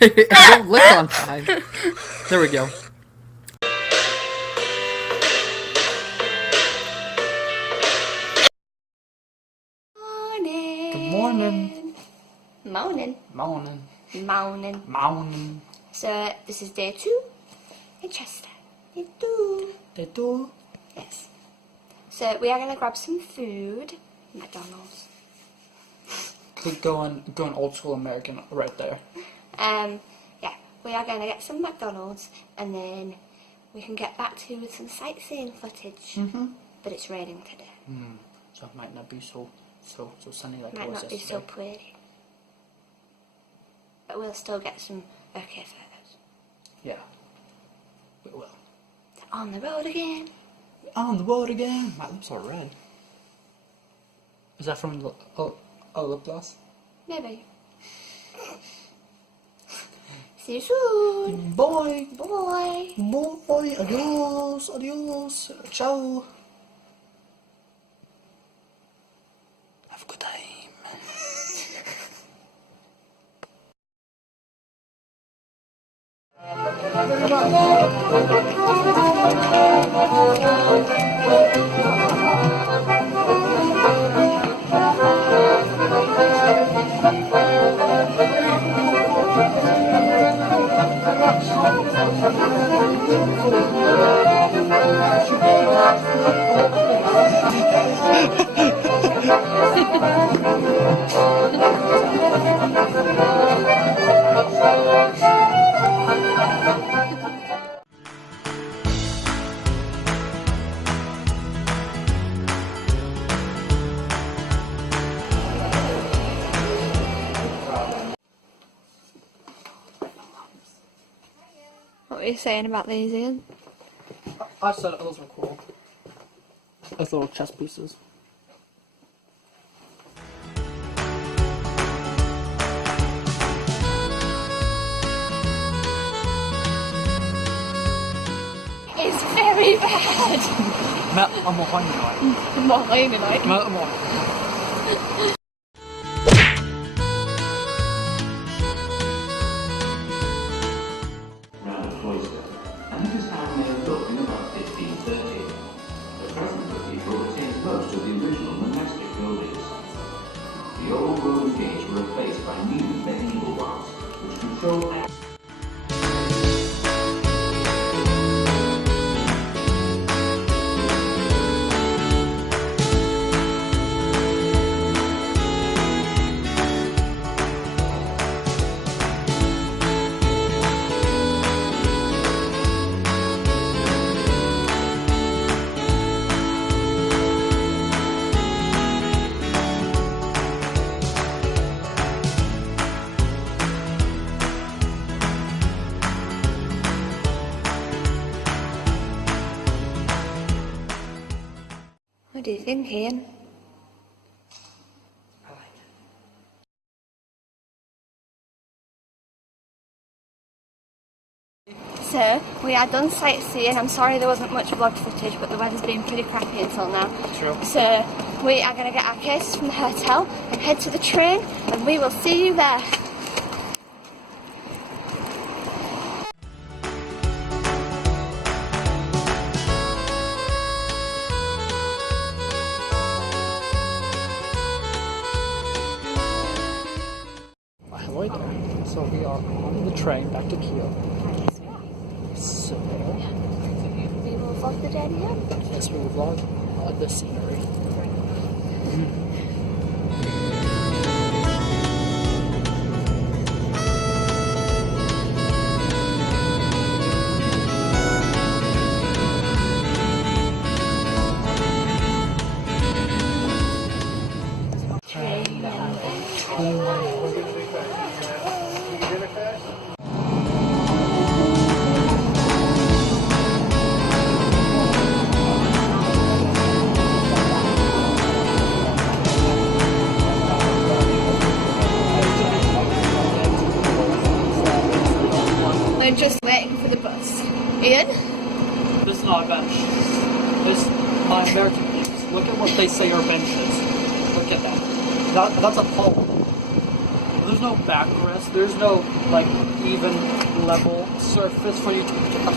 Don't lick on time. There we go. Morning. Good morning. Morning. Morning. Morning. Morning. So this is day 2 in Chester. Day 2. Day 2. Yes. So we are gonna grab some food. McDonald's. We're going old school American right there. Yeah, we are gonna get some McDonald's and then we can get back to you with some sightseeing footage. But it's raining today. So it might not be so sunny like it Might was not be yesterday. so pretty. But we'll still get some okay photos. Yeah, we will. On the road again. On the road again. My lips are red. Is that from the lip gloss? Maybe. See you soon. Bye. Bye. Bye. Adios. Adios. Ciao. Have a good time. What were you saying about these, Ian? I said those were cool. Those little chess pieces. It's very bad. Men om morgonen. Morning tonight. Men om morgonen. Round a cloister, and it is how may look in about 1530. The present cathedral retains most of the original monastic buildings. The old Roman gates were replaced by new medieval ones, which control access. What do you think, Ian? I like it. So, we are done sightseeing. I'm sorry there wasn't much vlog footage, but the weather's been pretty crappy until now. True. So, we are going to get our cases from the hotel and head to the train, and we will see you there. Hello there. So we are on the train back to Kiel. So We will vlog the journey home. yes, we will vlog the scenery. We're just waiting for the bus. Ian? This is not a bench. This my American things. Look at what they say are benches. Look at that. That's a pole. there's no backrest. There's no like even level surface for you to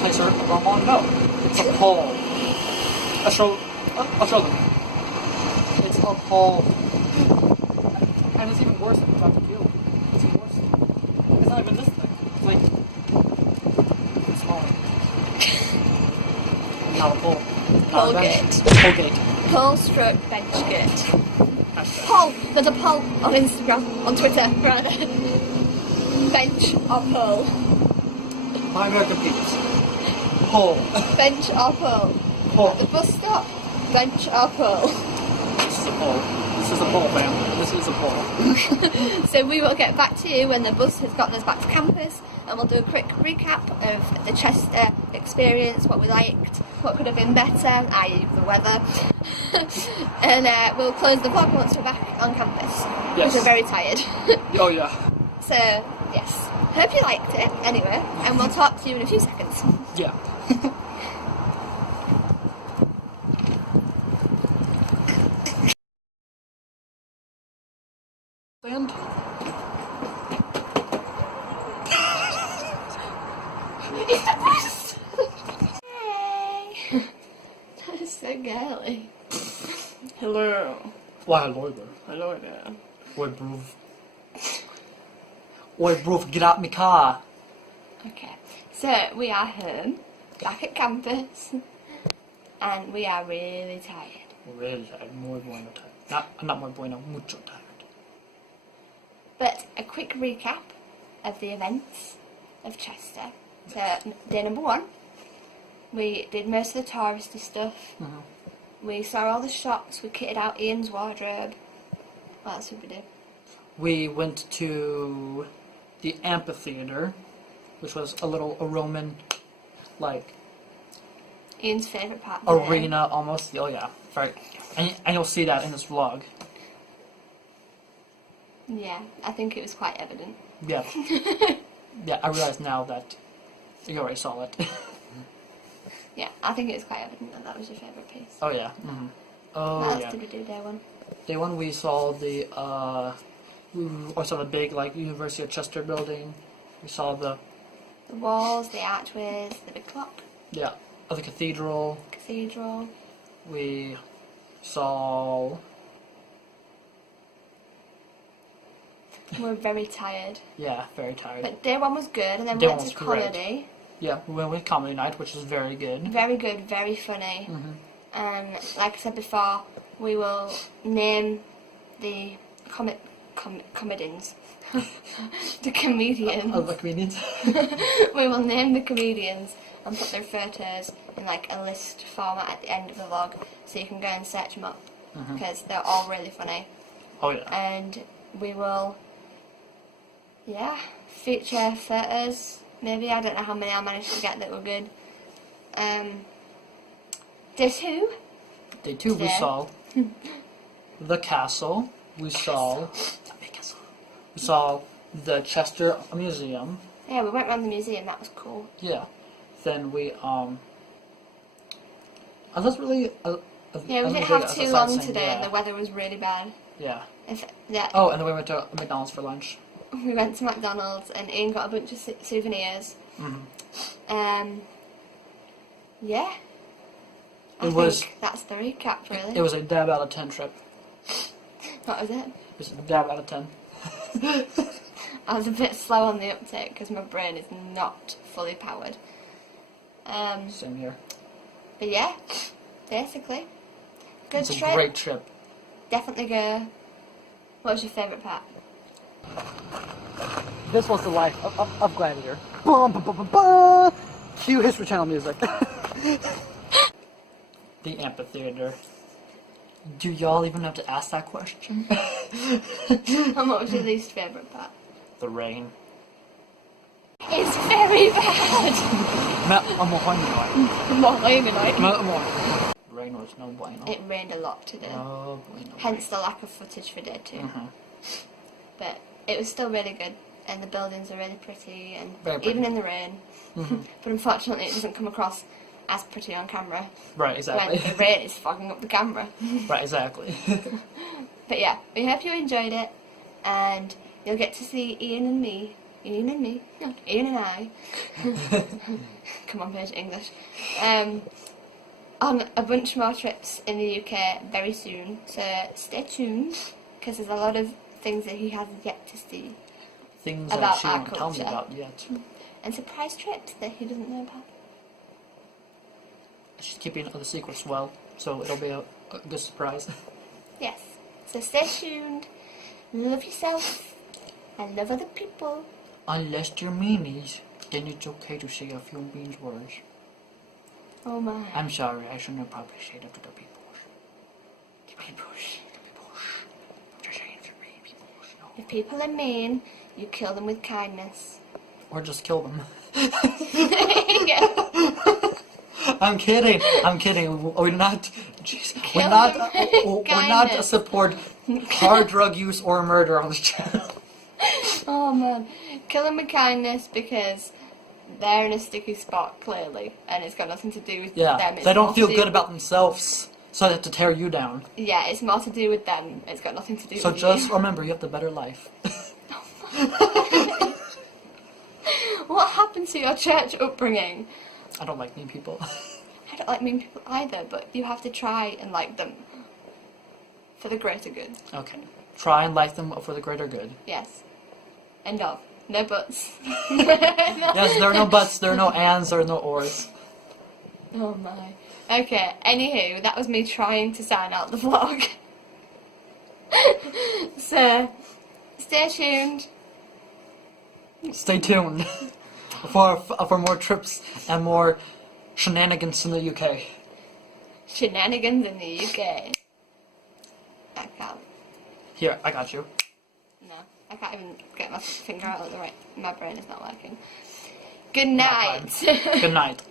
place a bomb on. No, it's a pole. I'll show them. It's a pole, and it's even worse than it's about to kill. It's even worse. It's not even this thick. It's like it's smaller. Not a pole. Pole gate. Pole gate. Pole stroke bench gate. Poll. There's a poll on Instagram, on Twitter, rather. Bench or pole? My American peeps. Pole. Bench or pole? Pole. At the bus stop? Bench or pole? This is a pole. This is a pole, fam. This is a pole. So we will get back to you when the bus has gotten us back to campus, and we'll do a quick recap of the Chester experience, what we liked, what could have been better, i.e. the weather. And we'll close the vlog once we're back on campus. Yes. Because we're very tired. Oh yeah. So, yes. Hope you liked it, anyway, and we'll talk to you in a few seconds. Yeah. And It's the bus! Hey! That is so girly. Hello. why hello there. Hello there. Oi, bruv. Oi, bruv, get out my car. Okay, so we are home, back at campus, and we are really tired. Really tired. Muy bueno tired. Not muy bueno, mucho tired. But a quick recap of the events of Chester. So, day number 1, we did most of the touristy stuff. Mhm. We saw all the shops, we kitted out Ian's wardrobe. What else did we do? We went to the amphitheater, which was a Roman, like, Ian's favourite part of the day. arena almost. Oh yeah, right. And you'll see that in this vlog. Yeah, I think it was quite evident. Yeah. Yeah, I realize now that you already saw it. Yeah, I think it was quite evident that that was your favourite piece. Oh yeah. Mm-hmm. Oh What else yeah. did we do day 1? Day 1 we saw the big like University of Chester building. We saw the The walls, the archways, the big clock, of the cathedral. cathedral. We saw We're very tired. very tired. But day 1 was good, and then Day we went one to was great. comedy. Yeah, we went with comedy night, which is very good. Very good, very funny. Mhm. And like I said before, we will name the comedians. The comedians. Other comedians. We will name the comedians and put their photos in like a list format at the end of the vlog, so you can go and search them up, because they're all really funny. Oh yeah. And we will, feature photos. Maybe, I don't know how many I managed to get that were good. Day 2. Day 2 we Today. saw the castle. We saw the Chester Museum. Yeah, we went around the museum, that was cool. Yeah. Then we I was really Yeah, we didn't have too long today and the weather was really bad. Yeah. Yeah, Oh, and then we went to McDonald's for lunch. we went to McDonald's and Ian got a bunch of souvenirs. Yeah. I think that's the recap, really. It was a dab out of 10 trip. What was it? It was a dab out of 10. I was a bit slow on the uptake because my brain is not fully powered. Same here. But yeah, basically. Good It's a trip. great trip. Definitely go. What was your favourite part? This was the life of Gladiator. Bum, bum, bum, bum, bum. Cue History Channel music. The amphitheater. Do y'all even have to ask that question? And what was your least favourite part? The rain. It's very bad! Rain was no bueno. It rained a lot today. No bueno. Hence the lack of footage for day 2. But it was still really good, and the buildings are really pretty, and Very pretty. even in the rain. But unfortunately it doesn't come across as pretty on camera. Right, exactly. When the rain is fogging up the camera. Right, exactly. But yeah, we hope you enjoyed it, and you'll get to see Ian and me. Ian and me? No, Ian and I. Come on, Paige, English. On a bunch more trips in the UK very soon. So stay tuned, because there's a lot of things that he hasn't yet to see. Things About that she our won't tell me culture. about yet. And surprise trips that he doesn't know about. She's keeping other secrets well, so it'll be a good surprise. Yes. So stay tuned. Love yourself. And love other people. Unless you're meanies, then it's okay to say a few mean words. Oh my. I'm sorry, I shouldn't have probably said it to the people. The people. Just saying for me, people. No. If people are mean, you kill them with kindness. Or just kill them. Yeah. I'm kidding. We're not. Jeez, Kill we're not. them with We're not kindness. support hard drug use or murder on this channel. Oh man. Kill them with kindness because they're in a sticky spot, clearly. And it's got nothing to do with Yeah, them. It's they don't more feel to good do- about themselves, so they have to tear you down. Yeah, it's more to do with them. It's got nothing to do So with just you. remember, you have the better life. What happened to your church upbringing? I don't like mean people. I don't like mean people either, but you have to try and like them. For the greater good. Okay. Try and like them for the greater good. Yes. End of. No buts. Yes, there are no buts, there are no ands, there are no ors. Oh my. Okay, anywho, that was me trying to sign out the vlog. So, stay tuned. Stay tuned for more trips and more shenanigans in the UK. Shenanigans in the UK. I can't. Here, I got you. No, I can't even get my finger out of the right. My brain is not working. Good night. Good night.